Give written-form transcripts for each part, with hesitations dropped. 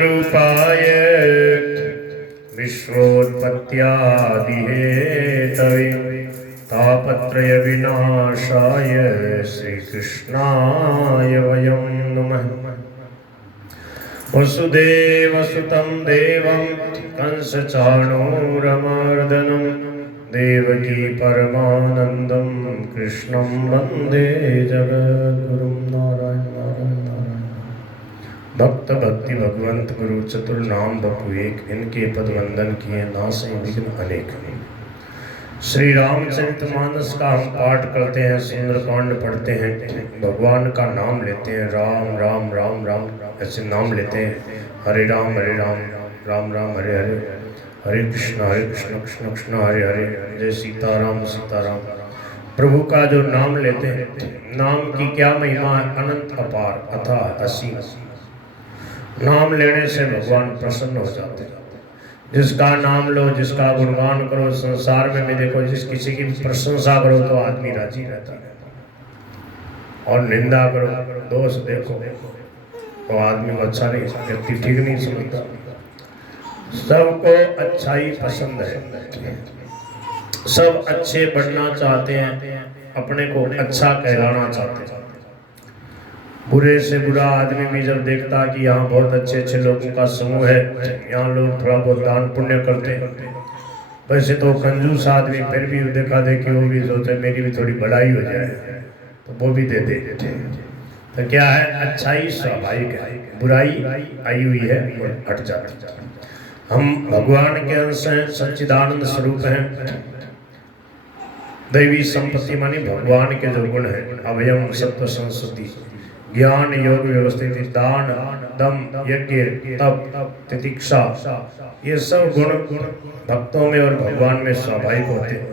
रूपाय विश्वोत्पत्त्यादिहेतवे तापत्रय विनाशाय श्रीकृष्णाय वयं नमः। वसुदेवसुतं देवं कंसचाणूरमर्दनं देवकी परमानन्दं कृष्णं वन्दे जगद्गुरुं। नारायण नारायण नारायण। भक्त भक्ति भगवंत गुरु चतुर्नाम बपु एक, इनके पद वंदन किए नासे विघ्न अनेक। श्री रामचरितमानस का हम पाठ करते हैं, सुंदरकांड पढ़ते हैं, भगवान का नाम लेते हैं, राम राम राम राम ऐसे नाम लेते हैं, हरे राम राम राम हरे हरे, हरे कृष्ण कृष्ण कृष्ण हरे हरे, जय सीताराम सीताराम। प्रभु का जो नाम लेते हैं, नाम की क्या महिमा है, अनंत अपार अथाह असीम। नाम लेने से भगवान प्रसन्न हो जाते हैं। जिसका नाम लो, जिसका गुणगान करो, संसार में भी देखो, जिस किसी की प्रशंसा करो तो आदमी राजी रहता है, और निंदा करो, दोष देखो तो आदमी को अच्छा नहीं, व्यक्ति ठीक नहीं समझता। सबको अच्छाई पसंद है, सब अच्छे बनना चाहते हैं, अपने को अच्छा कहलाना चाहते हैं। बुरे से बुरा आदमी भी जब देखता कि यहाँ बहुत अच्छे अच्छे लोगों का समूह है, यहाँ लोग थोड़ा बहुत दान पुण्य करते हैं, वैसे तो कंजूस आदमी फिर भी देखा देखी वो भी सोचते मेरी भी थोड़ी बड़ाई हो जाए तो वो भी दे देते। तो क्या है, अच्छाई स्वाभाविक है, बुराई आई हुई है और हट जाती। हम भगवान के अंश हैं, सच्चिदानंद स्वरूप हैं। दैवी संपत्ति मानी भगवान के जो गुण है, अभयम सत्व संस्कृति ज्ञान योग व्यवस्थित दान दम यज्ञ तप तितिक्षा, ये सब गुण भक्तों में और भगवान में स्वाभाविक होते हैं।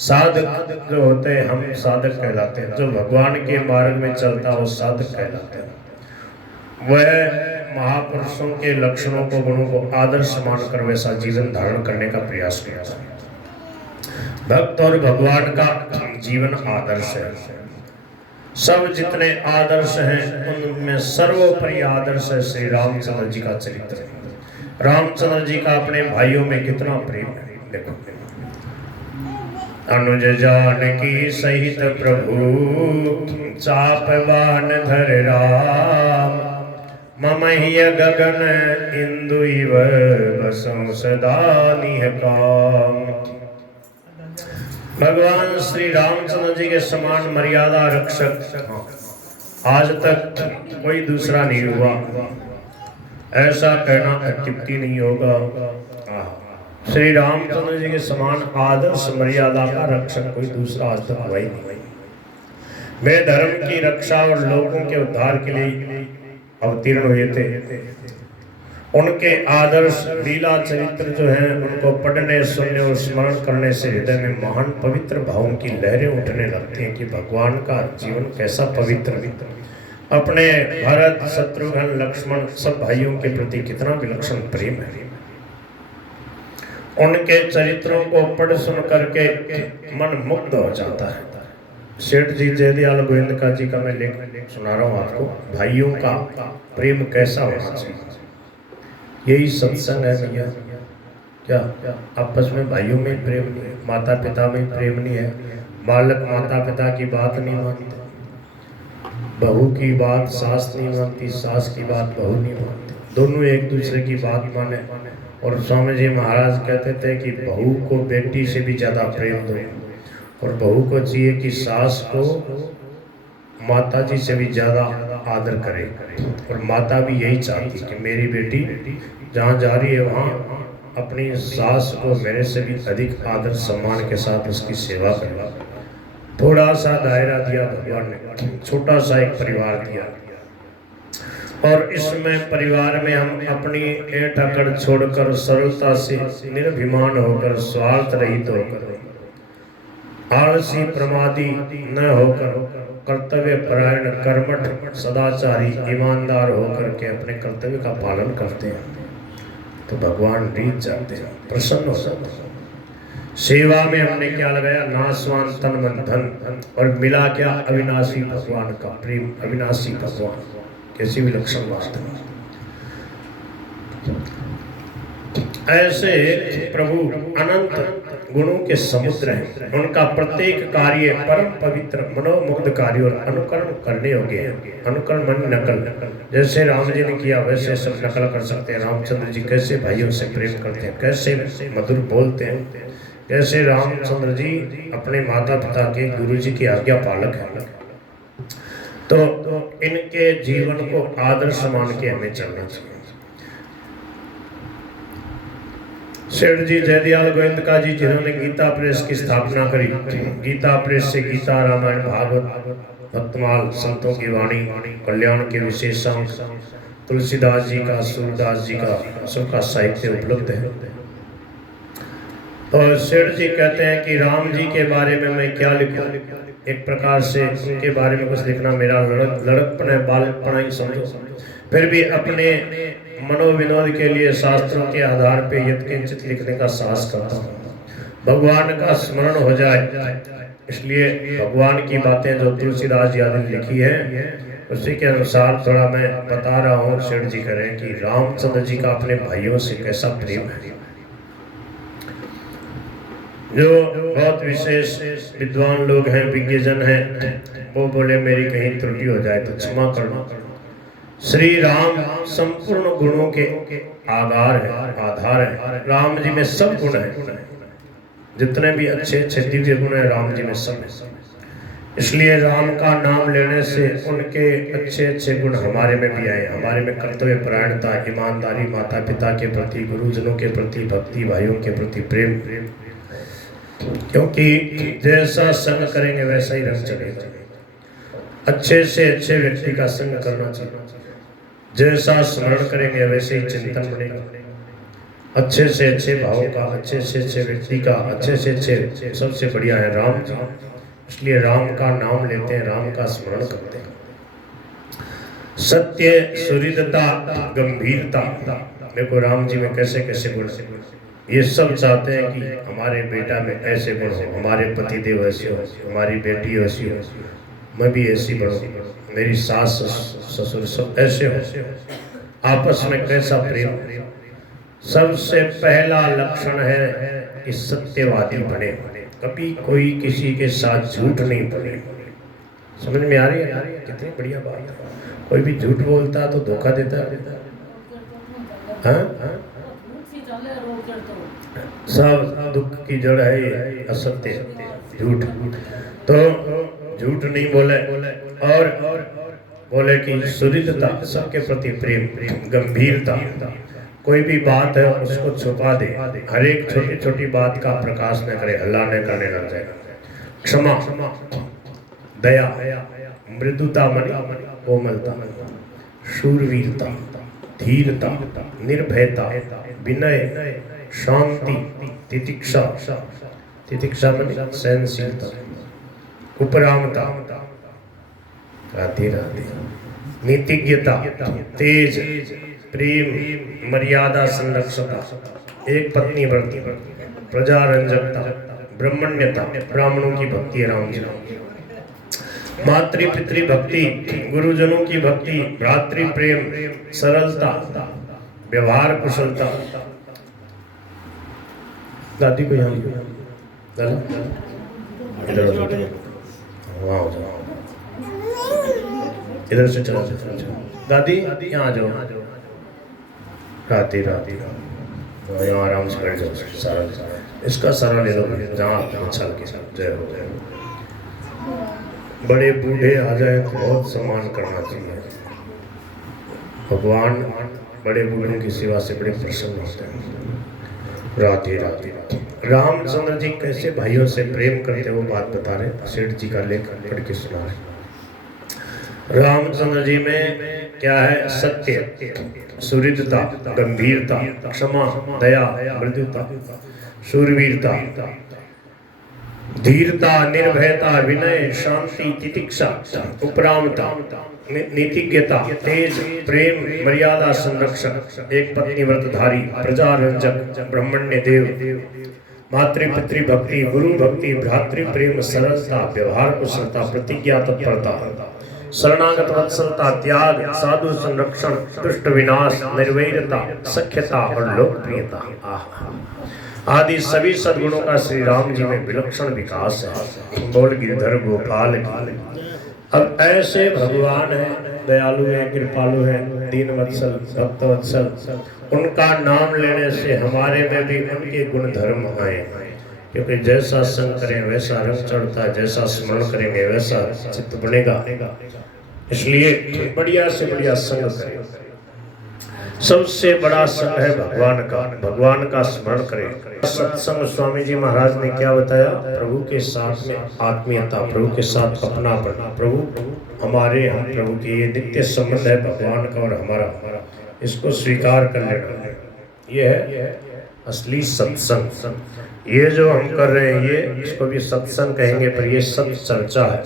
साधक जो होते हैं, हम साधक कहलाते हैं। जो भगवान के मार्ग में चलता है वो साधक कहलाते हैं। वह महापुरुषों के लक्षणों को, गुणों को आदर्श मानकर वैसा जीवन धारण करने का प्रयास करता है। भक्त और भगवान का जीवन आदर्श है। सब जितने आदर्श हैं उनमें सर्वोपरि आदर्श है श्री रामचंद्र जी का चरित्र। रामचंद्र जी का अपने भाइयों में कितना प्रेम है, देखो। अनुज जानकी सहित प्रभु चापवान धर राम, ममहिय गगन इंदु इव बसं सदा निह काम। भगवान श्री रामचंद्र जी के समान मर्यादा रक्षक आज तक कोई दूसरा नहीं हुआ, ऐसा कहना अत्युक्ति नहीं होगा। श्री रामचंद्र जी के समान आदर्श मर्यादा का रक्षक कोई दूसरा आज तक हुआ ही नहीं। वे धर्म की रक्षा और लोगों के उद्धार के लिए अवतीर्ण हुए थे। उनके आदर्श लीला चरित्र जो हैं, उनको पढ़ने सुनने और स्मरण करने से हृदय में महान पवित्र भावों की लहरें उठने लगती हैं कि भगवान का जीवन कैसा पवित्र, अपने भरत शत्रुघ्न लक्ष्मण सब भाइयों के प्रति कितना विलक्षण प्रेम है। उनके चरित्रों को पढ़ सुन करके मन मुग्ध हो जाता है। सेठ जी जयदयाल गोविंद जी का मैं लेख सुना रहा हूँ आपको, भाइयों का प्रेम कैसा होना चाहिए। यही सत्संग है भैया। क्या आपस में भाइयों में प्रेम नहीं है, माता पिता में प्रेम नहीं है, बालक माता पिता की बात नहीं मानते, बहू की बात सास नहीं मानती, सास की बात बहू नहीं मानती, दोनों एक दूसरे की बात माने। और स्वामी जी महाराज कहते थे कि बहू को बेटी से भी ज़्यादा प्रेम दो, और बहू को चाहिए कि सास को माता जी से भी ज़्यादा आदर करे, और माता भी यही चाहती कि मेरी बेटी जहाँ जा रही है वहाँ अपनी सास को मेरे से भी अधिक आदर सम्मान के साथ उसकी सेवा करे। थोड़ा सा दायरा दिया भगवान ने, छोटा सा एक परिवार दिया, और इसमें परिवार में हम अपनी ऐंठ अकड़ छोड़कर सरलता से निर्भिमान होकर स्वार्थ रहित होकर आलसी प्रमादी न होकर कर्तव्य परायण कर्मठ सदाचारी ईमानदार होकर के अपने कर्तव्य का पालन करते हैं तो भगवान रीत जाते हैं, प्रसन्न हो जाते हैं। सेवा में हमने क्या लगाया, नासवान तन मन धन, और मिला क्या, अविनाशी भगवान का प्रेम। अविनाशी भगवान कैसी विलक्षण बात है। ऐसे प्रभु अनंत गुणों के समुद्र हैं, उनका प्रत्येक कार्य परम पवित्र मनोमुग्धकारी और अनुकरण करने योग्य है। अनुकरण मन नकल, जैसे राम जी ने किया वैसे सब नकल कर सकते हैं। रामचंद्र जी कैसे भाइयों से प्रेम करते हैं, कैसे मधुर बोलते हैं, कैसे रामचंद्र जी अपने माता पिता के गुरु जी की आज्ञा पालक है। तो इनके जीवन को आदर्श मान के हमें चलना चाहिए। सेठ जी जयदयाल गोविंदका जी, जिन्होंने गीता प्रेस की स्थापना करी, गीता प्रेस से गीता, रामायण, भागवत, भक्तमाल, संतों की वाणी, कल्याण के विशेषांक, तुलसीदास जी का, सूरदास जी का, सबका साहित्य उपलब्ध है। और सेठ जी कहते हैं कि राम जी के बारे में मैं क्या लिखूं, एक प्रकार से उनके बारे में कुछ लिखना मेरा लड़कपन है, बालकपन ही समझो। फिर भी अपने मनोविनोद के लिए शास्त्रों के आधार पे यत्किंचित लिखने का साहस करता हूँ, भगवान का स्मरण हो जाए। इसलिए भगवान की बातें जो तुलसीदास जी आदि ने लिखी है, उसी के अनुसार थोड़ा मैं बता रहा हूँ। सेठ जी कह रहे हैं कि रामचंद्र जी का अपने भाइयों से कैसा प्रेम है। जो बहुत विशेष विद्वान लोग हैं, विज्ञजन हैं, वो बोले मेरी कहीं त्रुटि हो जाए तो क्षमा करना। श्री राम संपूर्ण गुणों के आधार है। राम जी में सब गुण हैं, जितने भी अच्छे अच्छे दिव्य गुण हैं राम जी में सब है। इसलिए राम का नाम लेने से उनके अच्छे अच्छे गुण हमारे में भी आए। हमारे में कर्तव्य परायणता, ईमानदारी, माता पिता के प्रति, गुरुजनों के प्रति भक्ति, भाइयों के प्रति प्रेम। क्योंकि जैसा संग करेंगे वैसा ही रंग चलेगा। अच्छे से अच्छे व्यक्ति का संग करना चाहिए, जैसा स्मरण करेंगे वैसे ही चिंतन बनेगा। अच्छे से अच्छे भावों का, अच्छे से अच्छे व्यक्ति का, अच्छे से अच्छे सबसे बढ़िया है राम जी। इसलिए राम का नाम लेते हैं, राम का स्मरण करते हैं। सत्य, सुहृदता, गंभीरता, देखो राम जी में कैसे कैसे गुण। ये सब चाहते हैं कि हमारे बेटा में ऐसे गुण हो, हमारे पतिदेव ऐसे हो, हमारी बेटी ऐसी हो, मैं भी ऐसी बनूं, मेरी सास ससुर सब ऐसे हो। आपस में कैसा प्रेम। सबसे पहला लक्षण है कि सत्यवादी बने, कभी कोई किसी के साथ झूठ नहीं बोले। समझ में आ रही है? कितनी बढ़िया बात है। कोई भी झूठ बोलता तो धोखा देता है। हाँ? सब दुख की जड़ है ये असत्य, झूठ। तो झूठ नहीं बोले और बोले कि सुहृदता, सबके प्रति प्रेम, गंभीरता, कोई भी बात है उसको छुपा दे, हर एक छोटी छोटी बात का प्रकाश न करे, हल्ला न करने लग जाए। क्षमा, दया, मृदुता, कोमलता, शूरवीरता, धीरता, निर्भयता, विनय, शांति, तितिक्षा, तितिक्षा माने सहनशीलता, उपरामता, राधे राधे, नीतिज्ञता, तेज, प्रेम, मर्यादा संरक्षता, एक पत्नी व्रत, प्रजारंजकता, ब्रह्मण्यता, ब्राह्मणों की भक्ति है राम जी। मातृ पितृ भक्ति, गुरुजनों की भक्ति, भ्रातृ प्रेम, सरलता, व्यवहार कुशलता। दादी को यहाँ इधर इधर से चला दादी यहाँ आ जाओ। राधे राधे, यहाँ आराम से बैठ जाओ। सारा इसका सारा ले लो, जहाँ अच्छा लगे। जय हो जय हो। बड़े बूढ़े आ जाए तो बहुत सम्मान करना चाहिए। भगवान बड़े बूढ़ों की सेवा से बड़े प्रसन्न होते हैं। राधे राधे। रामचंद्र जी कैसे भाइयों से प्रेम करते वो बात बता रहे। सेठ जी का लेख पढ़ के सुना रहे। रामचंद्र जी में क्या है? सत्य, सुहृदता, गंभीरता, क्षमा, दया, मृदुता, शूरवीरता, धीरता, निर्भयता, विनय, शांति, तितिक्षा, उपरामता, नीतिज्ञता, तेज, प्रेम, मर्यादा संरक्षक, एक पत्नी व्रतधारी, प्रजारंजक, ब्रह्मण्य देव, मातृ पितृ भक्ति, गुरु भक्ति, भ्रातृ प्रेम, सरलता, व्यवहार कुशलता, प्रतिज्ञा तत्परता, शरणागत वत्सलता, त्याग, साधु संरक्षण, दुष्ट विनाश, निर्वैरता, सख्यता और लोकप्रियता आदि सभी सद्गुणों का श्री राम जी में विलक्षण विकास है। बोल गिरधर गोपाल की। अब ऐसे भगवान है, दयालु है, कृपालु है, दीन वत्सल, भक्त वत्सल, उनका नाम लेने से हमारे में भी उनके गुण धर्म आए। क्योंकि जैसा संग करें वैसा रंग चढ़ता है, जैसा स्मरण करेंगे वैसा चित्त बनेगा। इसलिए बढ़िया से बढ़िया संग करें। सबसे बड़ा संग है भगवान का स्मरण करें। सत्संग स्वामी जी महाराज ने क्या बताया? प्रभु के साथ में आत्मीयता, प्रभु के साथ अपनापन, प्रभु हमारे, हम प्रभु के, ये नित्य संबंध है भगवान का और हमारा, इसको स्वीकार कर लेना। ये है असली सत्संग। ये जो हम कर रहे हैं ये, इसको भी सत्संग कहेंगे, पर ये सत चर्चा है।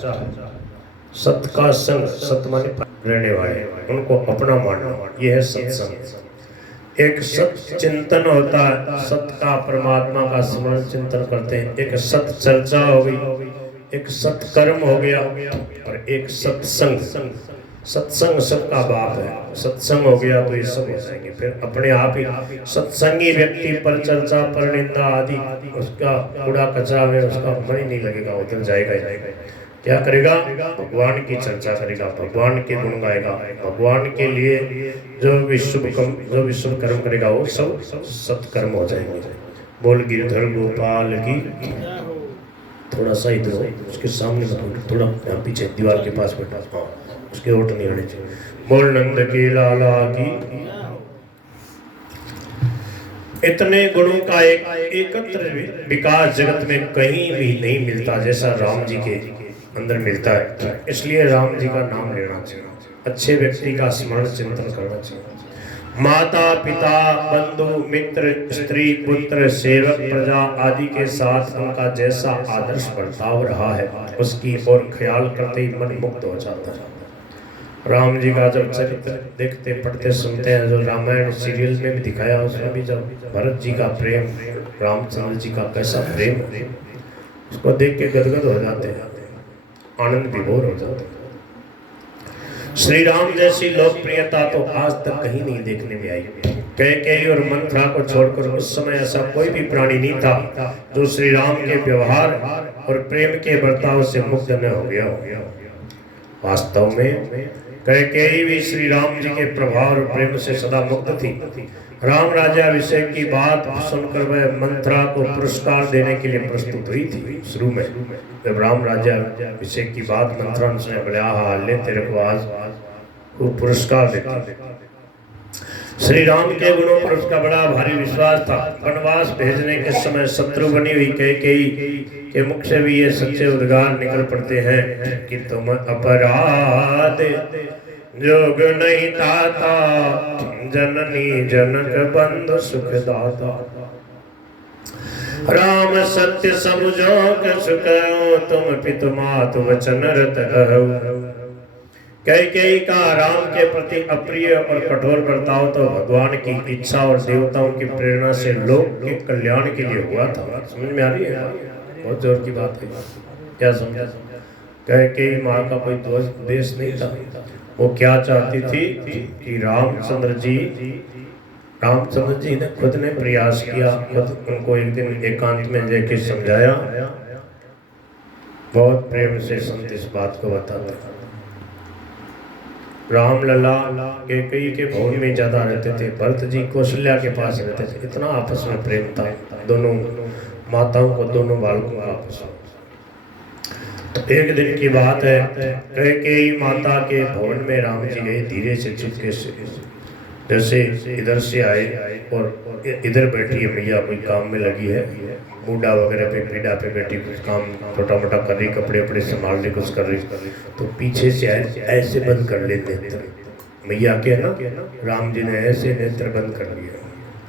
सत का संग, सत माने रहने वाले, उनको अपना मानना, ये है सत्संग। एक सत चिंतन होता है, सत का परमात्मा का स्मरण चिंतन करते हैं। एक सत चर्चा हो गई, एक सत्कर्म हो गया, और एक सत्संग। सत्संग सबका बाप है। सत्संग हो गया तो ये सब हो जाएंगे। फिर अपने आप ही सत्संगी व्यक्ति पर चर्चा, पर निंदा आदि, उसका कूड़ा कचरा में उसका मन ही नहीं लगेगा, उधर जाएगा ही जाएगा। क्या करेगा? भगवान की चर्चा करेगा, भगवान के गुण गाएगा, भगवान के लिए जो भी शुभ कर्म करेगा वो सब सत्कर्म हो जाएंगे। बोल गिरधर गोपाल की। थोड़ा सा इधर उसके सामने, थोड़ा पीछे दीवार के पास बैठा, हाँ, उसके ओट नहीं होने चाहिए। बोल नंद के लाला की। इतने गुणों का एक एकत्र विकास जगत में कहीं भी नहीं मिलता जैसा राम जी के अंदर मिलता है। इसलिए राम जी का नाम लेना चाहिए, अच्छे व्यक्ति का स्मरण चिंतन करना चाहिए। माता पिता, बंधु मित्र, स्त्री पुत्र, सेवक प्रजा आदि के साथ उनका जैसा आदर्श बर्ताव रहा है, उसकी ओर ख्याल करते ही मन मुक्त हो जाता है। राम जी का जब चरित्र देखते, पढ़ते, सुनते हैं, जो रामायण सीरियल में भी दिखाया, उसमें भी जब भरत जी का प्रेम, रामचंद्र जी का कैसा प्रेम है, उसको देख के गदगद हो जाते हैं, आनंद विभोर हो जाता है। श्री राम जैसी लोकप्रियता तो आज तक कहीं नहीं देखने में आई। कैकेयी और मंथरा को छोड़कर उस समय ऐसा कोई भी प्राणी नहीं था जो श्री राम के व्यवहार और प्रेम के बर्ताव से मुक्त न हो गया। वास्तव में कैकेयी भी श्री राम जी के प्रभाव और प्रेम से सदा मुक्त थी। राम राज्याभिषेक की बात सुनकर वह मंथरा को पुरस्कार देने के लिए प्रस्तुत हुई थी। शुरू में जब राम राज्याभिषेक की बात मंथरा ने बोले, हाँ ले तेरे को आज वो पुरस्कार देती। श्री राम के गुणों पर उसका बड़ा भारी विश्वास था। वनवास भेजने के समय शत्रु बनी हुई कैकेयी के मुख से भी ये सच्चे उद्गार निकल पड़ते हैं कि तुम अपराध जोग नहीं ताता, जननी जनक बंधु सुखदाता। राम सत्य समुझो सुख, तुम पितु मातु वचन रत अहो। कैकेयी का राम के प्रति अप्रिय और कठोर बर्ताव तो भगवान की इच्छा और देवताओं की प्रेरणा से लोक के कल्याण के लिए हुआ था। समझ में आ रही है? बहुत जोर की बात है। क्या समझा? कैकेयी माँ का कोई द्वेष नहीं था। वो क्या चाहती थी कि रामचंद्र जी ने खुद ने प्रयास किया, खुद उनको एक दिन एकांत में लेके समझाया। बहुत प्रेम से संत इस बात को बताते। राम लला कैकेयी के भवन में ज्यादा रहते थे, भरत जी कौशल्या के पास रहते थे। इतना आपस में प्रेम था दोनों माताओं को, दोनों बालकों का आपस में। तो एक दिन की बात है, कैकेयी माता के भवन में राम जी गए धीरे से, चुपके से। जैसे इधर से आए और इधर बैठी है मैया, कोई काम में लगी है, बूढ़ा वगैरह पे पीढ़ा पे बैठी, कुछ काम छोटा मोटा कर रही, कपड़े वपड़े संभाल रही, कुछ कर रही। तो पीछे से ऐसे बंद कर लेते नेत्र मैया के ना, राम जी ने ऐसे नेत्र बंद कर लिए।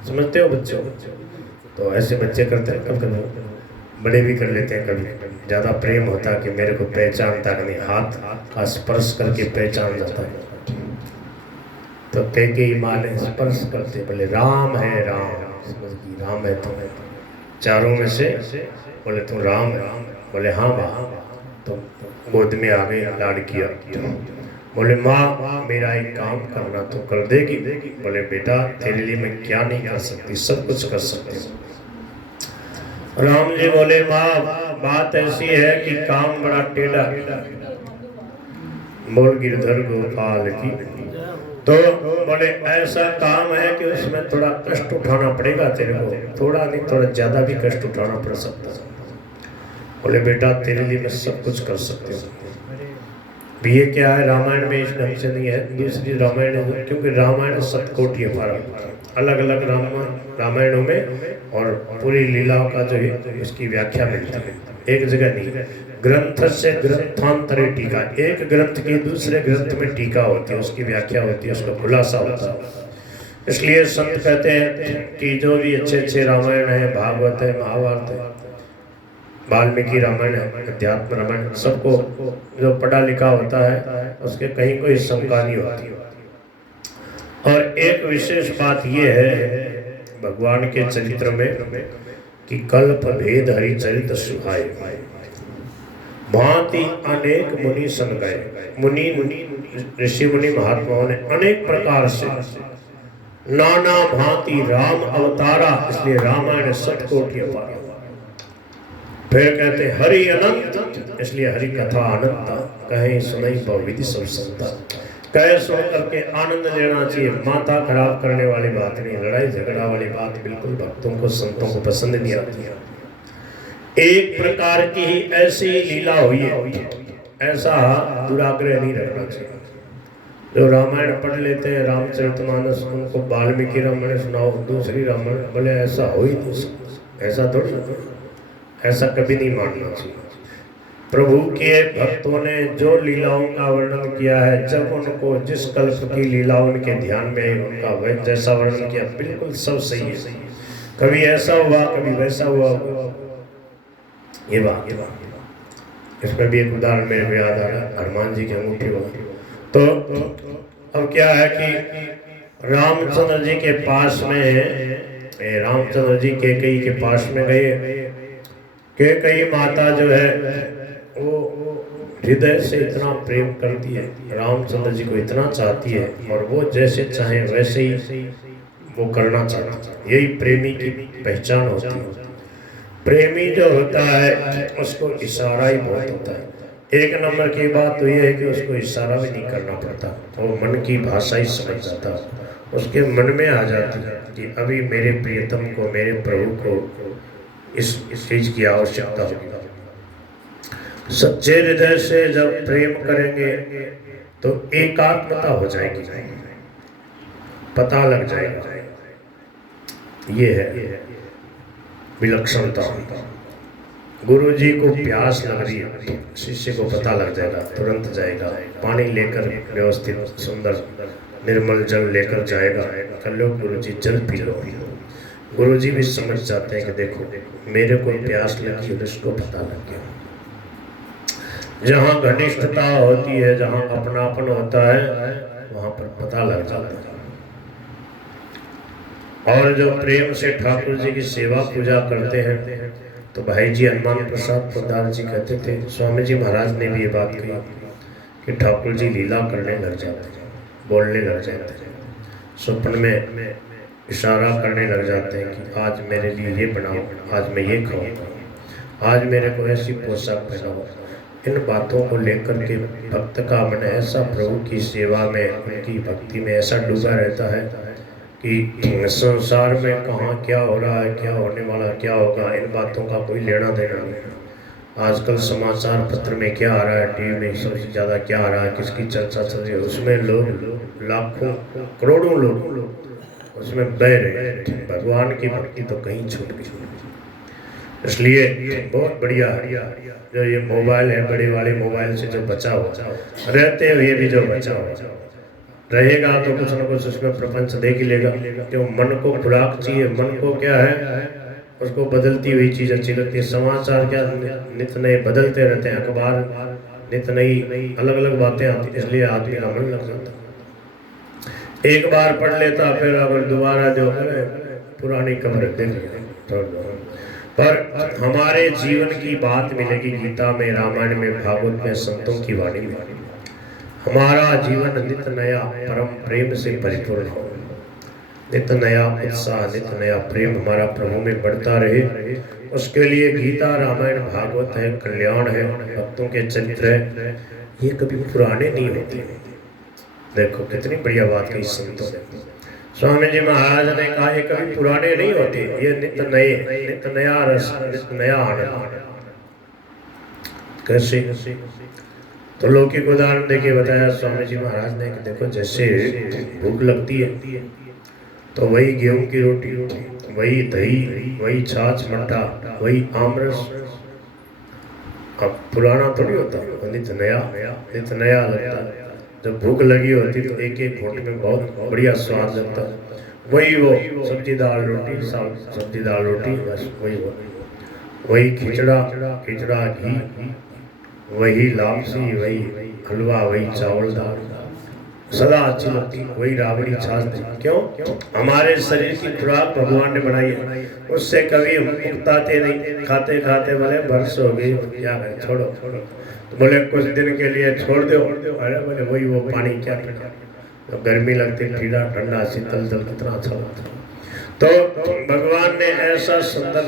समझते हो बच्चों? तो ऐसे बच्चे करते हैं, कभी बड़े भी कर लेते हैं। कभी ज़्यादा प्रेम होता है कि मेरे को पहचानता नहीं, हाथ का स्पर्श करके पहचान जाता है। तो कैकेयी माँ ने स्पर्श करते बोले, राम है राम। समझ गई, राम है तो चारों में से बोले तुम राम है? बोले हाँ माँ। तो गोद में आ गए, लाड़ किया। बोले माँ मेरा एक काम करना तो कर देगी? बोले बेटा तेरे लिए मैं क्या नहीं कर सकती, सब कुछ कर सकती हूँ। राम जी बोले माँ बात ऐसी है कि काम बड़ा टेढ़ा। बोल गिरधर गोपाल की। तो बोले ऐसा काम है कि उसमें थोड़ा कष्ट उठाना पड़ेगा तेरे को, थोड़ा नहीं थोड़ा ज्यादा भी कष्ट उठाना पड़ सकता है। बोले बेटा तेरे लिए मैं सब कुछ कर सकती हूँ। ये क्या है, रामायण में इस ढंग से नहीं है, दूसरी रामायण है, क्योंकि रामायण सतकोटि हमारा अलग अलग रामायणों में और पूरी लीलाओं का जो है इसकी व्याख्या मिलती है, एक जगह नहीं। ग्रंथ से ग्रंथांतरे टीका, एक ग्रंथ की दूसरे ग्रंथ में टीका होती है, उसकी व्याख्या होती है, उसका खुलासा होता है। इसलिए संत कहते हैं कि जो भी अच्छे अच्छे रामायण है, भागवत है, महाभारत है, वाल्मीकि रामायण है, अध्यात्म रामायण, सबको जो पढ़ा लिखा होता है उसके कहीं कोई शंका नहीं होती। और एक विशेष बात ये है भगवान के चरित्र में कि कल्प भेद हरिचरित सुहाए, भांति अनेक मुनि सन गए। मुनि ऋषि मुनि महात्माओं ने अनेक प्रकार से नाना भांति राम अवतारा, इसलिए रामायण सतकोटि अपार। फिर कहते हरि अनंत, इसलिए हरि कथा अनंत, कहे सुनई बहुविधि सब संता। कहे सुन करके आनंद लेना चाहिए, माथा खराब करने वाली बात नहीं, लड़ाई झगड़ा वाली बात बिल्कुल भक्तों को संतों को पसंद नहीं आती है। एक प्रकार की ही ऐसी लीला हुई है, ऐसा दुराग्रह नहीं रखना चाहिए। जो रामायण पढ़ लेते हैं रामचरितमानस, उनको वाल्मीकि रामायण सुनाओ, दूसरी रामायण, बोले ऐसा हो ही नहीं सकता, ऐसा थोड़ी, ऐसा कभी नहीं मानना चाहिए। प्रभु के भक्तों ने जो लीलाओं का वर्णन किया है, जब उनको जिस कल्प की लीला उनके ध्यान में आई, उनका वह जैसा वर्णन किया बिल्कुल सब सही है। कभी ऐसा हुआ कभी वैसा हुआ, ये बात। इसमें भी एक उदाहरण मेरे को याद आ रहा, हनुमान जी की अंगूठी हुआ। तो अब क्या है कि रामचंद्र जी के पास में, रामचंद्र जी कैकेयी के पास में गए। कैकेयी माता जो है वो हृदय से इतना प्रेम करती है, रामचंद्र जी को इतना चाहती है, और वो जैसे चाहे वैसे ही वो करना चाहती है। यही प्रेमी की पहचान होती है। प्रेमी जो होता है उसको इशारा ही बहुत होता है। एक नंबर की बात तो ये है कि उसको इशारा भी नहीं करना पड़ता, वो मन की भाषा ही समझ जाता है, उसके मन में आ जाती है कि अभी मेरे प्रियतम को, मेरे प्रभु को इस चीज की आवश्यकता होगी। सच्चे हृदय से जब प्रेम करेंगे तो एकात्मता हो जाएगी, पता लग जाएगा। ये है विलक्षणता। गुरु जी को प्यास लग रही है, शिष्य को पता लग जाएगा, तुरंत जाएगा, पानी लेकर व्यवस्थित सुंदर निर्मल जल लेकर जाएगा, कर लो गुरु जी जल पी लो। गुरु जी भी समझ जाते हैं कि देखो मेरे को प्यास लगी, उसको पता लग गया। जहाँ घनिष्ठता होती है, जहाँ अपनापन होता है, वहाँ पर पता लग जाता है। और जो प्रेम से ठाकुर जी की सेवा पूजा करते हैं, तो भाई जी हनुमान प्रसाद पोद्दार जी कहते थे, स्वामी जी महाराज ने भी ये बात कही कि ठाकुर जी लीला करने लग जाते हैं, बोलने लग जाते हैं, स्वप्न में इशारा करने लग जाते हैं कि आज मेरे लिए ये बनाओ, आज मैं ये खाऊंगा, आज मेरे को ऐसी पोशाक पहनाओ। इन बातों को लेकर के भक्त का मन ऐसा प्रभु की सेवा में, उनकी भक्ति में ऐसा डूबा रहता है कि संसार में कहाँ क्या हो रहा है, क्या होने वाला, क्या होगा, इन बातों का कोई लेना देना नहीं। आजकल समाचार पत्र में क्या आ रहा है, टीवी में सबसे ज़्यादा क्या आ रहा है, किसकी चर्चा चल रही है, उसमें लोग लाखों करोड़ों लोग उसमें बह रहे हैं। भगवान की भक्ति तो कहीं छूट गई। इसलिए बहुत बढ़िया जो ये मोबाइल है, बड़े वाले मोबाइल से जो बचा हो, रहते हुए भी जो बचा हो रहेगा, तो कुछ न कुछ उसमें प्रपंच देख ही लेगा। क्यों, मन को खुराक चाहिए। मन को क्या है, उसको बदलती हुई चीज़ अच्छी लगती है। समाचार क्या नित नए बदलते रहते हैं, अखबार नित नई अलग अलग बातें आती, इसलिए आदमी का मन लग जाता। एक बार पढ़ लेता, फिर अगर दोबारा जो है पुरानी खबर देख। पर हमारे जीवन की बात मिलेगी गीता में, रामायण में, भागवत में, संतों की वाणी में। हमारा जीवन नित्य नया परम प्रेम से परिपूर्ण हो, नित्य नया उत्साह, नित्य नया प्रेम हमारा प्रभु में बढ़ता रहे। उसके लिए गीता, रामायण, भागवत है, कल्याण है, भक्तों के चरित्र है, ये कभी पुराने नहीं होते। देखो कितनी बढ़िया बात कही संतों ने। स्वामी जी महाराज ने कहा ये कभी पुराने नहीं होते, ये नित्य नए, नित्य नया रस, नित्य नया आनंद। कैसे? तो लौकिक उदाहरण देके बताया स्वामी जी महाराज ने कि देखो जैसे भूख लगती है तो वही गेहूं की रोटी, वही दही, वही छाछ मट्ठा, वही आमरस, अब पुराना थोड़ी होता, नित्य नया, नित्य नया लगता है। जब भूख लगी होती तो एक एक घूंट में बहुत बढ़िया स्वाद लगता। वही वो सब्जी दाल रोटी, सब्जी दाल रोटी, बस वही खिचड़ा घी, वही लापसी, वही हलवा, वही चावल दाल सदा अच्छी लगती, वही राबड़ी छाछ। क्यों? हमारे शरीर की खुराक भगवान ने बनाई है, उससे कभी हम उगताते नहीं। खाते खाते बोले वर्ष हो गई, क्या है, छोड़ो। तो बोले कुछ दिन के लिए छोड़ दो। अरे बोले वही वो पानी क्या पीना, तो गर्मी लगती, ठंडा ठंडा शीतल जल कितना अच्छा लगता। तो भगवान ने ऐसा सुंदर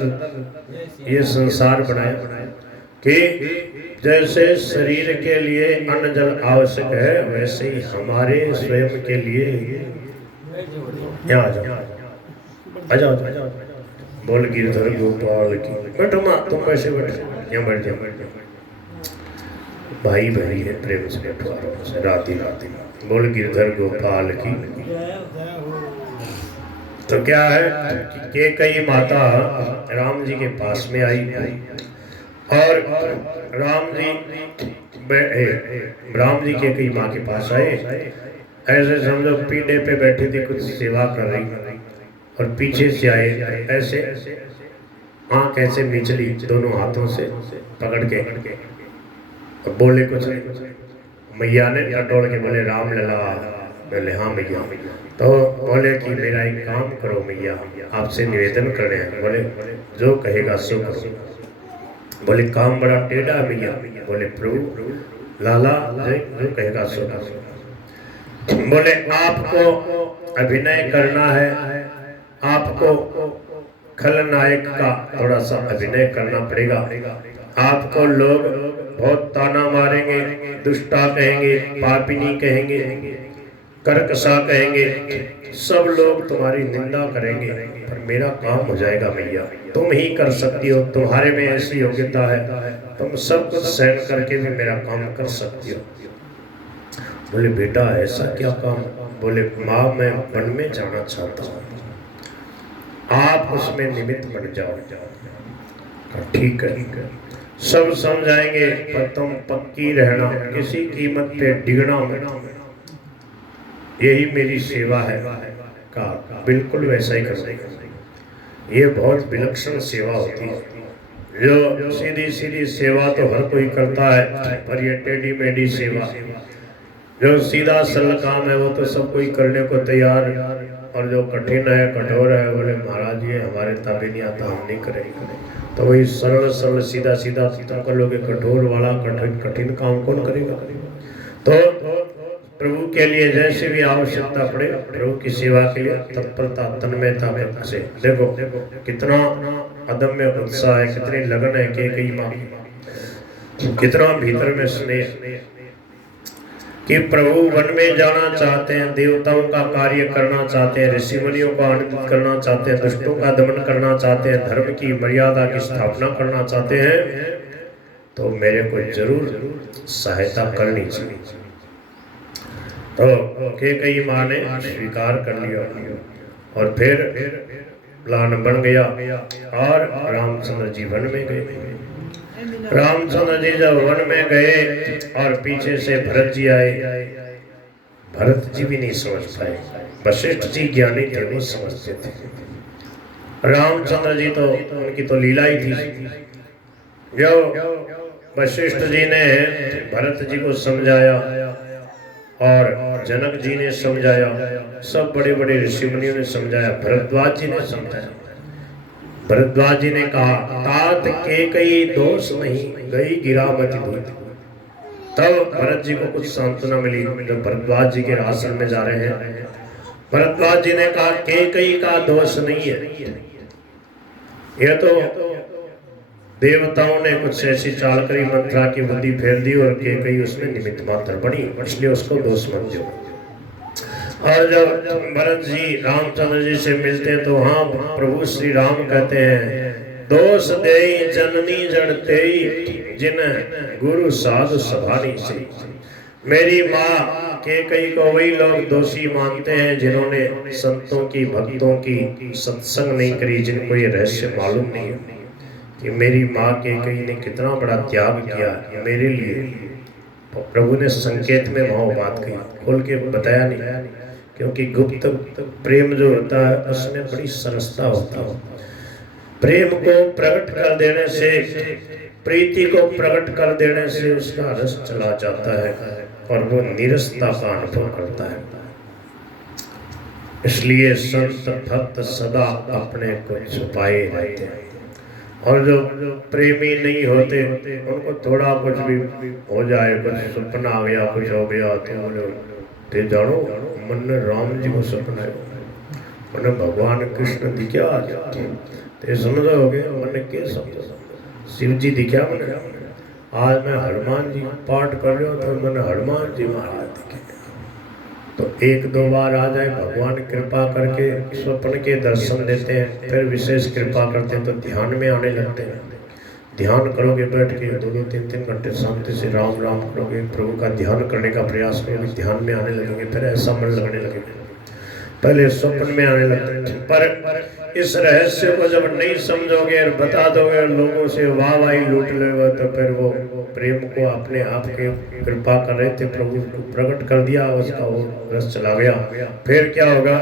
ये संसार बनाया कि जैसे शरीर के लिए अन्न जल आवश्यक है, वैसे ही हमारे स्वयं के लिए। यहाँ आ जाओ, बोल गिरधर गोपाल की। बैठो माँ, तुम वैसे बैठो, यहाँ बैठ जाओ। भाई भाई है, प्रेम से बैठो, आराम से, राती बोल गिरधर गोपाल की। तो क्या है कि कई माता राम जी के पास में आई और राम जी के कई माँ के पास आए। ऐसे समझो पीढ़े पे बैठी थी, कुछ सेवा कर रही, और पीछे से आए ऐसे आँख ऐसे निचली, दोनों हाथों से पकड़ के, और बोले कुछ नहीं। मैया ने टटोल के बोले राम लला। बोले हाँ मैया। तो बोले कि मेरा एक काम करो मैया, आपसे निवेदन करने हैं। बोले जो कहेगा सो करो। बोले काम बड़ा टेढ़ा है मैया। बोले प्रभु लाला जो कहेगा सो करो। बोले आपको अभिनय करना है, आपको खलनायक का थोड़ा सा अभिनय करना पड़ेगा। आपको लोग बहुत ताना मारेंगे, दुष्टा कहेंगे, पापिनी कहेंगे, कर्कशा कहेंगे, सब लोग तुम्हारी निंदा करेंगे, पर मेरा काम हो जाएगा मैया। तुम ही कर सकती हो, तुम्हारे में ऐसी योग्यता है, तुम सब कुछ सहन करके भी मेरा काम कर सकती हो। बोले बेटा ऐसा क्या काम? बोले माँ मैं वन में जाना चाहता हूँ, आप उसमें निमित्त बन जाओ। ठीक है, सब समझाएंगे, पर तुम पक्की रहना, किसी कीमत पे डिगना मत, यही मेरी सेवा है। का बिल्कुल वैसा ही कर। ये बहुत विलक्षण सेवा होती है। जो सीधी सीधी सेवा तो हर कोई करता है, पर ये टेढ़ी मेढ़ी सेवा, जो सीधा सरल काम है वो तो सब कोई करने को तैयार, और जो कठिन है, कठोर है, बोले महाराज ये हमारे ताबे नहीं आता, हम नहीं करेंगे। तो वही सरल सरल सीधा सीधा तुम कर लोगे, कठोर वाला कठिन काम कौन करेगा? तो प्रभु के लिए जैसे भी आवश्यकता पड़े, प्रभु की सेवा के लिए तत्परता, तन्मयता से। देखो कितना अदम्य उत्साह है, कितनी लगन है कि कई माँ, कितना भीतर में स्नेह कि प्रभु वन में जाना चाहते हैं, देवताओं का कार्य करना चाहते हैं, ऋषि मुनियों को आनंदित करना चाहते हैं, दुष्टों का दमन करना चाहते हैं, धर्म की मर्यादा की स्थापना करना चाहते हैं, तो मेरे को जरूर सहायता करनी चाहिए। तो कई माँ ने स्वीकार कर लिया, और फिर प्लान बन गया, और रामचंद्र जी वन में गए। रामचंद्र जी जब वन में गए और पीछे से भरत जी आए, भरत जी भी नहीं समझ पाए, वशिष्ठ जी ज्ञानी थे, वो समझते थे। रामचंद्र जी तो उनकी तो लीला ही थी। जो वशिष्ठ जी ने भरत जी को समझाया और जनक जी ने समझाया, सब बड़े बड़े ऋषि मुनियों ने समझाया, भरद्वाज जी ने समझाया। भरद्वाज जी ने कहा तात के कई दोष नहीं, गई गिरावत दूत। तब भरत जी को कुछ सांत्वना मिली। जब भरद्वाज जी के आश्रम में जा रहे हैं, भरद्वाज जी ने कहा कैकेयी का दोष नहीं है, यह तो देवताओं ने कुछ ऐसी चाल करी, मंत्रा की बुद्धि फेर दी और कैकेयी उसमें निमित्त मात्र बनी, इसलिए उसको दोष मत दो। और जब भरत जी रामचंद्र जी से मिलते हैं तो हाँ, प्रभु श्री राम कहते हैं दोष देई जननी जड़ तेई जिन गुरु साधु सभानी से। मेरी माँ कैकेयी को वही लोग दोषी मानते हैं जिन्होंने संतों की भक्तों की सत्संग नहीं करी, जिनको ये रहस्य मालूम नहीं है कि मेरी माँ कैकेयी ने कितना बड़ा त्याग किया मेरे लिए। प्रभु ने संकेत में वहाँ बात कही, खोल के बताया नहीं, क्योंकि गुप्त प्रेम जो होता है उसमें बड़ी सरसता होता है। प्रेम को प्रकट कर देने से, प्रीति को प्रकट कर देने से उसका रस चला जाता है और वो निरसता का अनुभव करता है। इसलिए संत भक्त सदा अपने को छुपाए रहते हैं, और जो प्रेमी नहीं होते उनको थोड़ा कुछ भी हो जाए, कुछ सपना आ गया, कुछ हो गया तो बोले जानो मन ने राम जी को सपना है, मैंने भगवान कृष्ण दिखा ते समझोगे मैंने क्या समझो, शिव जी दिखा मैंने, आज मैं हनुमान जी पाठ कर रहा हूँ तो मैंने हनुमान जी महाराज दिखे। तो एक दो बार आ जाए, भगवान कृपा करके स्वप्न के दर्शन देते हैं, फिर विशेष कृपा करते हैं तो ध्यान में आने लगते हैं। ध्यान करोगे बैठ के 2-2 3-3 घंटे शांति से राम राम करोगे, प्रभु का ध्यान करने का प्रयास करोगे, ध्यान में आने लगेंगे, फिर ऐसा मन लगने लगेगा, पहले स्वप्न में आने लगते हैं। पर इस रहस्य को जब नहीं समझोगे और बता दोगे और लोगों से वाहवाही लूट लोगे तो फिर वो प्रेम को अपने आप के कृपा कर रहे थे प्रभु को प्रकट कर दिया, उसका वो रस चला गया। फिर क्या होगा,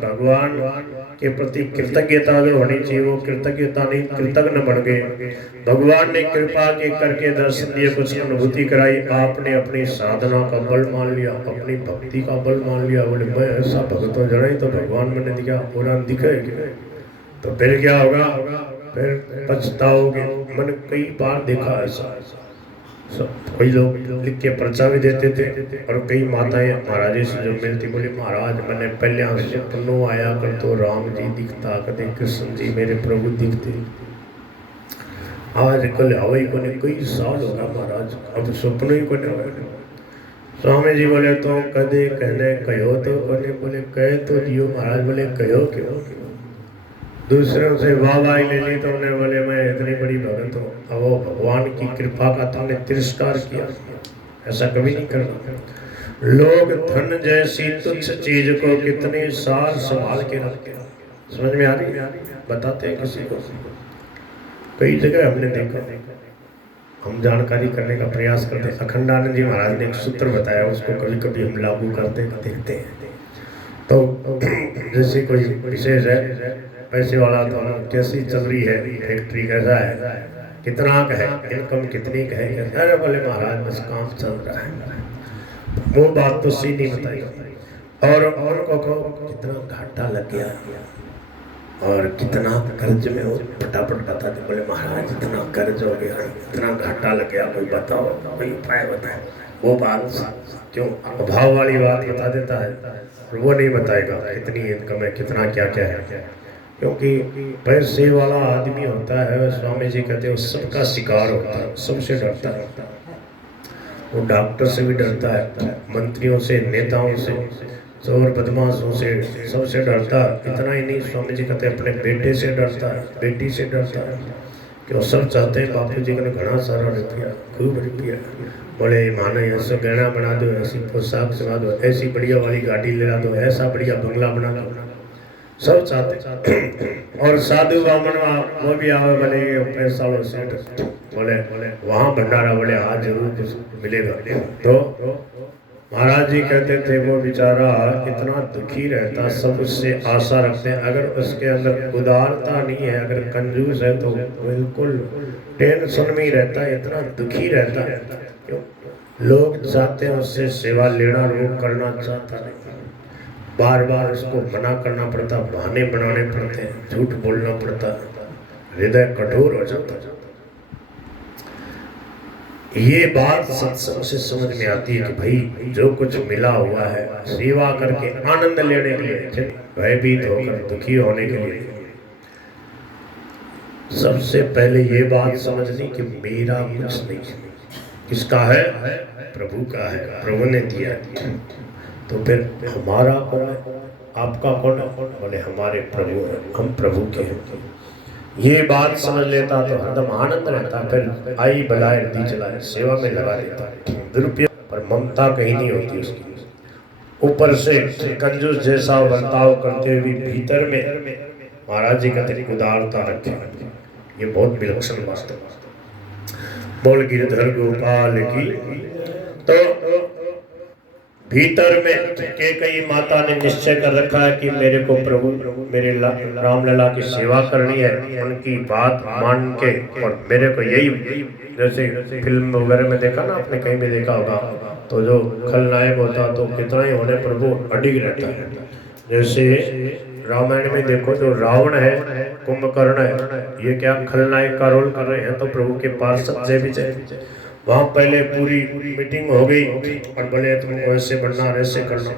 भगवान के प्रति कृतज्ञता जो होनी चाहिए वो कृतज्ञता नहीं, कृतज्ञ बन गए। भगवान ने कृपा के करके दर्शन दिए, कुछ अनुभूति कराई, आपने अपनी साधना का बल मान लिया, अपनी भक्ति का बल मान लिया, बोले मैं ऐसा भक्त हो जाए तो भगवान मैंने दिखा पूरा दिखेगा, तो फिर क्या होगा, फिर पछताओगे। मैंने कई बार देखा ऐसा, कोई लोग लिख के पर्चा भी देते थे और कई माताएं महाराज से जो मिलती बोली महाराज मैंने पहले सपनों आया कर तो राम जी दिखता, कदे कृष्ण जी मेरे प्रभु दिखते, आज कल हवाई को नहीं, कई साल होगा महाराज अब सपनों ही को नहीं। स्वामी जी बोले तो कदे कहने कहो तो कोने, बोले कहे तो जियो महाराज, बोले कहो क्यों, दूसरों से वाहवाही ले ली तो उन्हें बोले मैं इतनी बड़ी भगत हूँ, अब वो भगवान की कृपा का तुमने तिरस्कार किया, ऐसा कभी नहीं करना। लोग धन जैसी तुच्छ चीज को कितने साल संभाल के रखते हैं, समझ में आ रही है, बताते हैं किसी को, कई जगह हमने देखा, हम जानकारी करने का प्रयास करते हैं। अखंडानंद जी महाराज ने एक सूत्र बताया, उसको कभी कभी हम लागू करते देखते हैं। तो जैसे कोई विशेष है, पैसे वाला तो कैसी चल रही है फैक्ट्री, कैसा है, कितना है इनकम, कितनी है, अरे बोले महाराज बस काम चल रहा है, वो बात तो सीधी बताई। और उनको कहो कितना घाटा लग गया और कितना कर्ज में हो, फटाफट बता दे, बोले महाराज इतना कर्ज हो गया, इतना घाटा लग गया, कोई बताओ, कोई उपाय बताए। वो बात क्यों अभाव वाली बात बता देता है, वो नहीं बताएगा कितनी इनकम है, कितना क्या क्या है, क्योंकि पैसे वाला आदमी होता है, स्वामी जी कहते हैं वो सबका शिकार होता है, सबसे डरता है, वो डॉक्टर से भी डरता है, मंत्रियों से, नेताओं से, चोर बदमाशों से, सबसे डरता है। इतना ही नहीं, स्वामी जी कहते हैं अपने बेटे से डरता है, बेटी से डरता है, क्यों सब चाहते हैं बापू जी ने घना सारा रुपया, खूब रुपया, बोले मानो ऐसा गहना बना दो, ऐसी पोशाक सिला दो, ऐसी बढ़िया वाली गाड़ी ले दो, ऐसा बढ़िया बंगला बना दो, सब चाहते। और साधु ब्राह्मण वो भी आवे, बोले पैसा वालों से बोले वहाँ भंडारा, बोले आज जरूर कुछ मिलेगा। तो महाराज जी कहते थे वो बेचारा इतना दुखी रहता, सब उससे आशा रखते हैं, अगर उसके अंदर उदारता नहीं है, अगर कंजूस है तो बिल्कुल टेंशन में ही रहता है, इतना दुखी रहता है। क्यों? लोग चाहते हैं उससे सेवा लेना, रोग करना चाहता नहीं, बार बार उसको मना करना पड़ता, बहाने बनाने पड़ते हैं, झूठ बोलना पड़ता, हृदय कठोर हो जाता। ये बात सत्संग से समझ में आती है कि भाई जो कुछ मिला हुआ है सेवा करके आनंद लेने के लिए, भयभीत होकर दुखी होने के लिए, सबसे पहले ये बात समझनी कि मेरा कुछ नहीं, किसका है? प्रभु का है, प्रभु ने दिया। तो फिर हमारा कौन है? आपका कौन है? बोले हमारे प्रभु है, हम प्रभु के हैं। ये बात समझ लेता तो हरदम आनंद रहता, फिर आई बलाए दी चलाए सेवा में लगा देता। दुरुपयोग पर ममता कहीं नहीं होती उसकी। ऊपर से कंजूस जैसा बर्ताव करते हुए भीतर में महाराज जी कहते उदारता रखे। ये बहुत विलक्षण बात है। बोल गिरधर गोपाल की। तो भीतर में कैकेयी माता ने निश्चय कर रखा है कि मेरे को प्रभु मेरे रामलला की सेवा करनी है, उनकी बात मान के। और मेरे को यही, जैसे फिल्म वगैरह में देखा ना आपने, कहीं भी देखा होगा, तो जो खलनायक होता तो कितना ही होने पर वो अडिग रहता है। जैसे रामायण में देखो जो रावण है, कुंभकर्ण है, ये क्या खलनायक का रोल कर रहे हैं। तो प्रभु के पार्षद जय विजय, वहाँ पहले पूरी मीटिंग हो गई और बोले तुमको ऐसे बनना, ऐसे करना।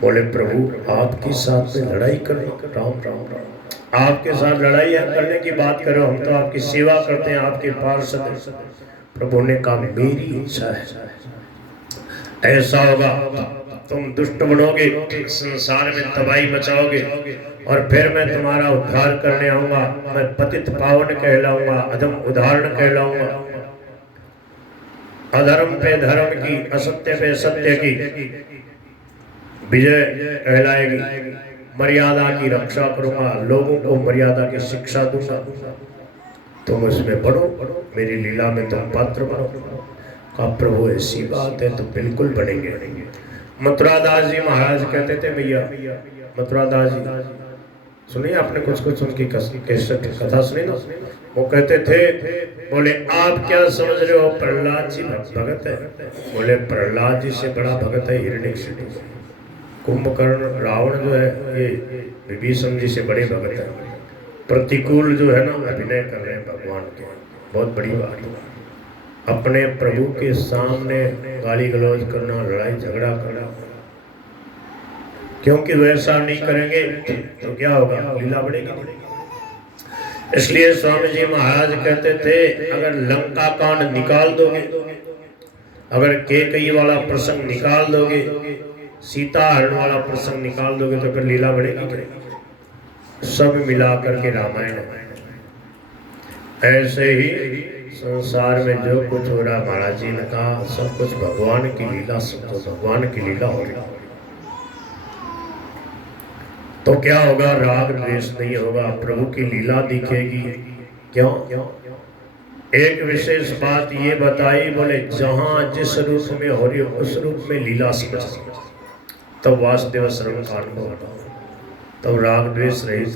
बोले प्रभु आपके साथ में लड़ाई करनी? राम राम राम, आपके साथ लड़ाई करने की बात करो, हम तो आपकी सेवा करते हैं, आपके पार्षद। प्रभु ने कहा मेरी इच्छा है, ऐसा होगा तुम दुष्ट बनोगे, संसार में तबाही मचाओगे, और फिर मैं तुम्हारा उद्धार करने आऊंगा। मैं पतित पावन कहलाऊंगा, अधम उदाहरण कहलाऊंगा। अधर्म पे धर्म की, असत्य पे सत्य की विजय कहलाएगी। मर्यादा की रक्षा करूंगा, लोगों को मर्यादा की शिक्षा दूंगा। तुम उसमें बढ़ो, मेरी लीला में तुम पात्र बनो। कहा प्रभु ऐसी बात है तो बिल्कुल बनेंगे। मथुरादास जी महाराज कहते थे, भैया मथुरादास जी सुनिए आपने कुछ कुछ उनकी कथा सुनी ना, वो कहते थे, बोले आप क्या समझ रहे हो प्रहलाद जी भगत है? बोले प्रहलाद जी से बड़ा भगत है हिरण्यकशिपु। कुंभकर्ण रावण जो है ये विभीषण जी से बड़े भगत है। प्रतिकूल जो है ना अभिनय कर रहे हैं भगवान के, बहुत बड़ी बात है। अपने प्रभु के सामने गाली गलौज करना, लड़ाई झगड़ा करना, क्योंकि वैसा नहीं करेंगे तो क्या होगा? लीला बढ़ेगी। इसलिए स्वामी जी महाराज कहते थे, अगर लंका कांड निकाल दोगे, अगर कैकेयी वाला प्रसंग निकाल दोगे, सीता हरण वाला प्रसंग निकाल दोगे, तो फिर लीला बढ़ेगी। सब मिला करके रामायण है। ऐसे ही संसार में जो कुछ हो रहा, महाराज जी ने कहा सब कुछ भगवान की लीला, समझो भगवान की लीला हो रही। तो क्या होगा? राग द्वेष नहीं होगा, प्रभु की लीला दिखेगी। क्यों? एक विशेष बात ये बताई, बोले जहां जिस रूप में हो रही हो उस रूप में लीला समझ, तब वासुदेव शरण का अनुभव होगा, तब राग द्वेष रहित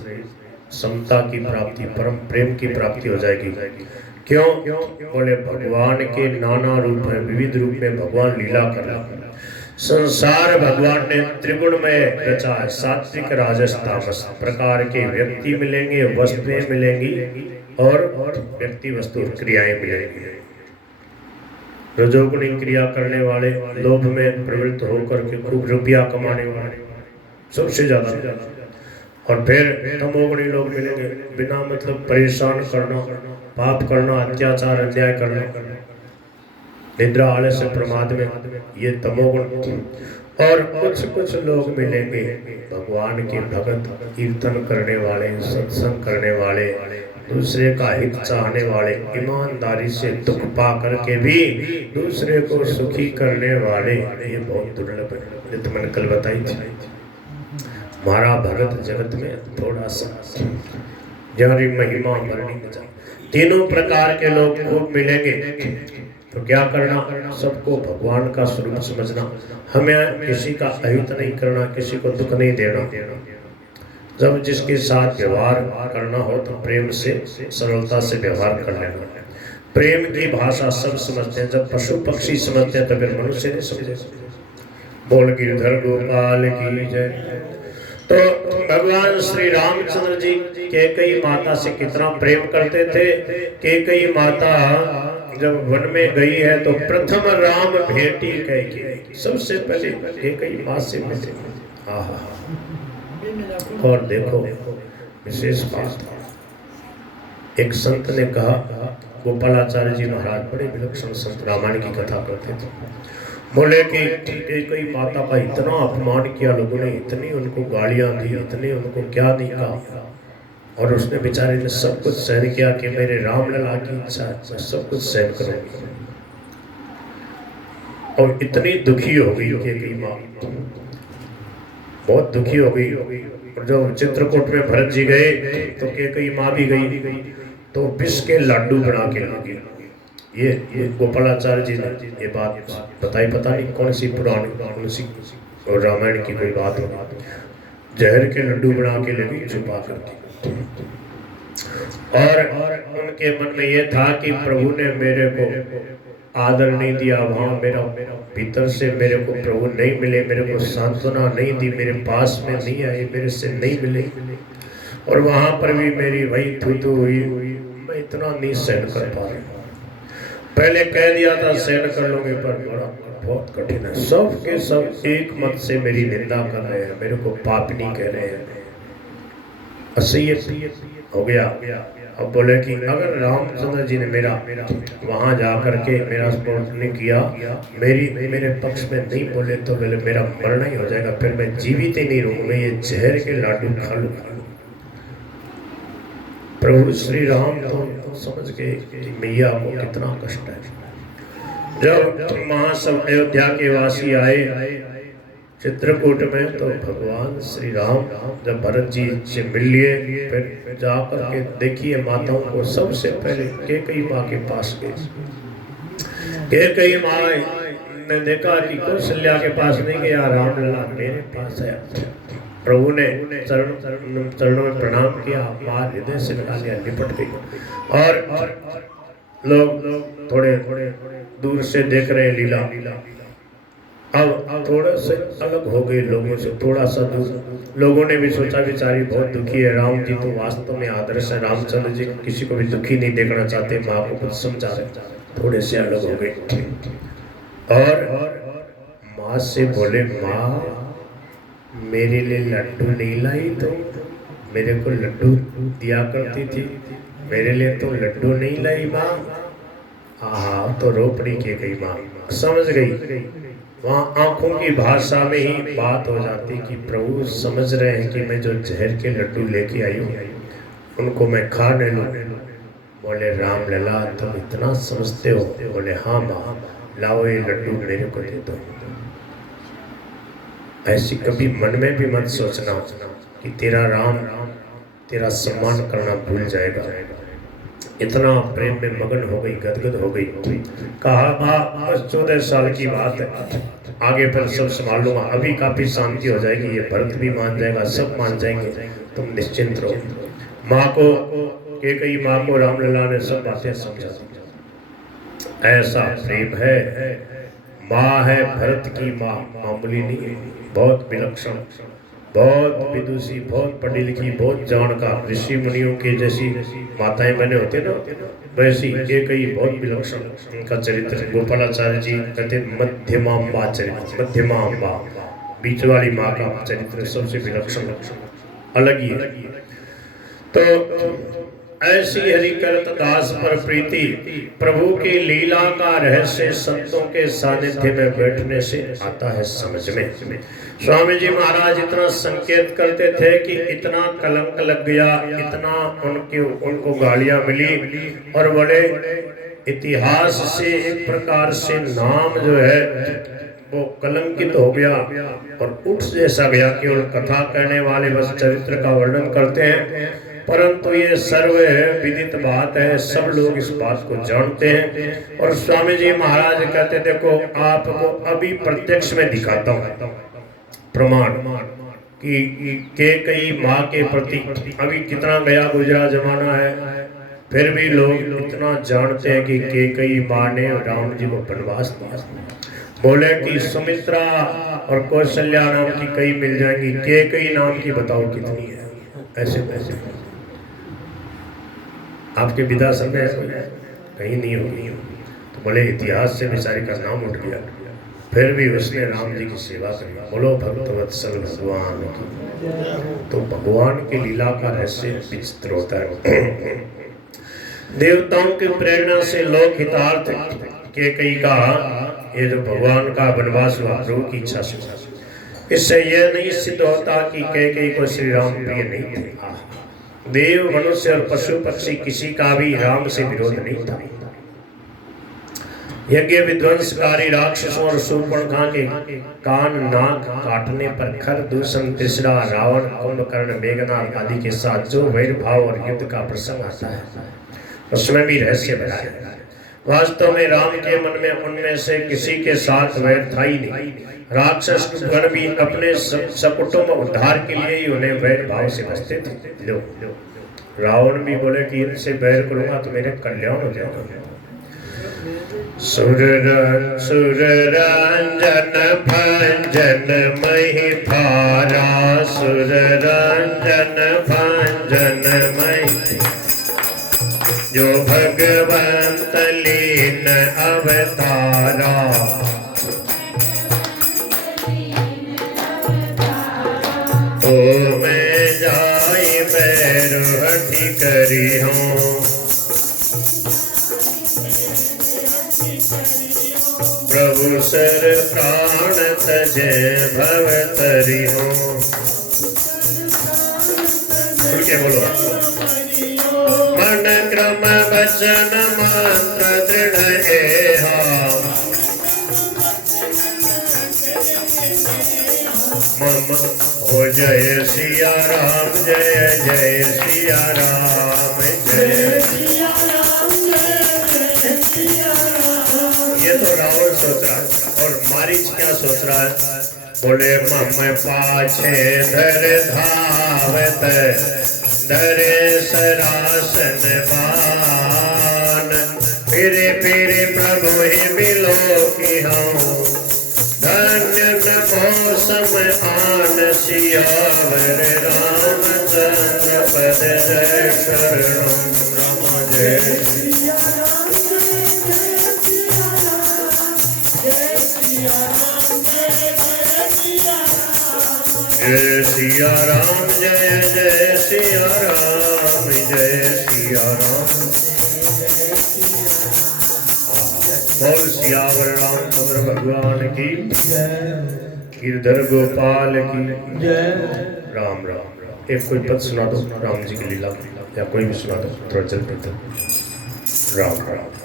समता की प्राप्ति, परम प्रेम की प्राप्ति हो जाएगी। क्यों? बोले भगवान के नाना रूप है, विविध रूप में भगवान लीला कर रहा है। संसार भगवान ने त्रिगुण में रचा है, सात्विक राजस तामस प्रकार के व्यक्ति मिलेंगे, वस्तुएं मिलेंगी और व्यक्ति वस्तु क्रियाएं मिलेंगी। रजोगुणी क्रिया करने वाले, लोभ में प्रवृत्त होकर के खूब रुपया कमाने वाले सबसे ज्यादा, और फिर तमोगुणी लोग मिलेंगे, बिना मतलब परेशान करना, पाप करना, अत्याचार अन्याय करना, निद्रा आलस्य प्रमाद में, ये तमोगुण। और कुछ कुछ लोग मिलेंगे भगवान के भगत, कीर्तन करने वाले, सत्संग करने वाले, दूसरे का हित चाहने वाले, ईमानदारी से दुख पा करके भी दूसरे को सुखी करने वाले। ये बहुत दुर्लभ है। ये तो मैंने कल बताई थी। हमारा भगत जगत में थोड़ा सा जहरी महिमा मरनी में जाए। तीनों प्रकार के लोग खूब मिलेंगे, तो क्या करना? सबको भगवान का स्वरूप समझना, हमें किसी का अहित नहीं करना, किसी को दुख नहीं देना। जब जिसके साथ व्यवहार करना हो तो प्रेम से, सरलता से व्यवहार कर लेना। प्रेम की भाषा सब समझते हैं, जब पशु पक्षी समझते हैं तो फिर मनुष्य नहीं समझे। बोल गिरधर गोपाल की जय। तो भगवान श्री रामचंद्र जी कैकेयी माता से कितना प्रेम करते थे। कैकेयी माता जब वन में गई है तो प्रथम राम भेटी कैकेयी, सबसे पहले कैकेयी माँ से मिले। आहा, और देखो विशेष बात, एक संत ने कहा, गोपालाचार्य जी महाराज बड़े विलक्षण संत, रामायण की कथा करते थे। बोले कि कैकेयी माता का इतना अपमान किया लोगों ने, इतनी उनको गालियां दी, इतने उनको क्या नहीं कहा, और उसने बेचारे ने सब कुछ सहन किया कि मेरे राम लला की इच्छा है, मैं सब कुछ सहन करूंगी। और इतनी दुखी हो गई कैकेयी माँ, बहुत दुखी हो गई। और जब चित्रकूट में भरत जी गए तो कैकेयी माँ भी गई, तो विष के लड्डू बना के लगे। ये गोपालाचार्य जी ने ये बात बताई, पता नहीं कौन सी पुरानी, कौन सी और रामायण की कोई बात होगी। जहर के लड्डू बना के लगी छुपा करके, और उनके मन में ये था कि प्रभु ने मेरे को आदर नहीं दिया, वहाँ मेरा भीतर से मेरे को प्रभु नहीं मिले, मेरे को सांत्वना नहीं दी, मेरे पास में नहीं आए, मेरे से नहीं मिले, और वहाँ पर भी मेरी वही थू हुई, मैं इतना नहीं सहन कर पा रहा। पहले कह दिया था सहन कर लोगे, पर बड़ा बहुत कठिन है। सब के सब एक मत से मेरी निंदा कर रहे हैं, मेरे को पापनी कह रहे हैं, असह्य हो गया। अब बोले कि अगर रामचंद्र जी ने मेरा वहाँ जा करके मेरा स्मरण किया, मेरे पक्ष में नहीं बोले तो बोले मेरा मरना ही हो जाएगा, फिर मैं जीवित ही नहीं रहूँगा, ये जहर के लाडू खा लूँगा। प्रभु श्री राम तो समझ गए कि मैया को कितना कष्ट है। जब वहाँ सब अयोध्या के वासी आए चित्रकूट में, तो भगवान श्री राम जब भरत जी से मिल लिए, फिर जाकर के देखिए माताओं को, सबसे पहले कैकेयी माँ के पास गए। कैकेयी माँ ने देखा कि कौशल्या के पास नहीं गया, रामलला मेरे पास है। प्रभु ने चरणों में प्रणाम किया, माँ हृदय से लगा लिया, निपट गई। और लोग थोड़े दूर से देख रहे लीला, अब थोड़ा से अलग हो गए लोगों से, थोड़ा सा दूर। लोगों ने भी सोचा बेचारी बहुत दुखी है, राम जी तो वास्तव में आदर्श है, रामचंद्र जी किसी को भी दुखी नहीं देखना चाहते, माँ को कुछ समझा रहे, थोड़े से अलग हो गए। और माँ से बोले, माँ मेरे लिए लड्डू नहीं लाई तो मेरे को लड्डू दिया करती थी, मेरे लिए तो लड्डू नहीं लाई माँ। हाँ, तो रो पड़ी कैकेयी माँ, समझ गई। वहाँ आंखों की भाषा में ही बात हो जाती कि प्रभु समझ रहे हैं कि मैं जो जहर के लड्डू लेके आई हूँ उनको मैं खा नहीं लूँ। बोले राम लला तुम इतना समझते हो? बोले हाँ माँ, लाओ ये लड्डू मेरे को दे दो। ऐसी कभी मन में भी मत सोचना कि तेरा राम तेरा सम्मान करना भूल जाएगा। इतना प्रेम में मगन हो गई, गदगद हो गई। कहा माँ बस 14 साल की बात है, आगे फिर सब संभाल लूंगा, अभी काफी शांति हो जाएगी, ये भरत भी मान जाएगा, सब मान जाएंगे, तुम निश्चिंत रहो। माँ को कैकेयी माँ को रामलला ने सब बातें समझा दी। ऐसा प्रेम है, माँ है भरत की माँ, मामूली नहीं है, बहुत विलक्षण, बहुत विदुषी, बहुत पढ़ी लिखी, बहुत जानकार, ऋषि मुनियों के जैसी माताएं बने होते ना, वैसी कैकेयी बहुत विलक्षण। उनका चरित्र गोपालाचार्य जी कहते मध्यमाम्बा चरित्र, मध्यमाम्बा बीच वाली माँ का चरित्र सबसे विलक्षण, अलग ही है। तो ऐसी हरिकरत दास पर प्रीति, प्रभु की लीला का रहस्य संतों के सानिध्य में बैठने से आता है समझ में। स्वामी जी महाराज इतना संकेत करते थे कि इतना कलंक लग गया, इतना उनको गालियां मिली, और बड़े इतिहास से एक प्रकार से नाम जो है वो कलंकित हो गया और उठ जैसा गया। केवल कथा कहने वाले बस चरित्र का वर्णन करते हैं, परंतु ये सर्व विदित बात है, सब लोग इस बात को जानते हैं। और स्वामी जी महाराज कहते देखो आपको अभी प्रत्यक्ष में दिखाता हूँ प्रमाण कि कैकेयी माँ के प्रति अभी कितना गया गुजरा जमाना है, फिर भी लोग इतना जानते हैं कि कैकेयी माँ ने राम जी को वनवास दिया। बोले कि सुमित्रा और कौशल्या नाम की कई मिल जाएंगी, कैकेयी नाम की बताओ कितनी है? ऐसे आपके विधासन में कहीं नहीं होगी। तो बोले इतिहास से बेचारी का नाम उठ गया, फिर भी उसने राम जी की सेवा करी। बोलो भक्तवत्सल भगवान की। तो भगवान की लीला का रहस्य विचित्र होता है। देवताओं की प्रेरणा से लोक हितार्थ के कई कहा, ये जो भगवान का वनवास हुआ प्रभु की इच्छा से, इससे यह नहीं सिद्ध होता कि कई को श्री राम प्रिय नहीं थे। देव मनुष्य और पशु पक्षी किसी का भी राम से विरोध नहीं था। यज्ञ विध्वंसकारी राक्षसों और शूर्पणखा के कान नाक काटने पर खर दूषण तिसरा रावण कुंभकर्ण मेघनाथ आदि के साथ जो वैर भाव और युद्ध का प्रसंग आता है, उसमें भी रहस्य भरा है। वास्तव में राम के मन में उनमें से किसी के साथ वैर था ही नहीं। राक्षस गण भी अपने सकुटुंब उद्धार के लिए ही उन्हें वैर भाव से बचते थे। लो रावण भी बोले कि इनसे वैर करूंगा तो मेरे कल्याण हो जाएगा। सुर रंजन भंजन मही थारा, सुर रंजन भंजन मही, जो भगवंत लीन अवतारा। तो मैं जाई बैर हठी करी हूँ, प्रभु सर प्राण तजे भवतरी हूँ। क्या बोलो? मन क्रम वचन मंत्र दृढ़ एहा, मम हो जय सिया राम, जय जय सिया राम, जय सिया राम, जय सिया राम। ये तो रावण सोच रहा है, और मारीच क्या सोच रहा है? बोले मम पाछे धर धावत, धरे सरासन बान, फिरे फिरे प्रभु ही मिलो कि हम, धन्य नमो समय आन सियावर रामचंद्र पद जय शरणम राम। जय सिया राम, जय सिया राम, जय सिया राम, जय सिया राम, जय सिया राम, जय जय सिया राम, जय सिया राम। बोल सियावर रामचंद्र भगवान की गिरधर गोपाल की जय। राम राम। एक कोई पद सुना दो राम जी की लीला, या कोई भी सुना दो थोड़ा जल्दी। राम राम।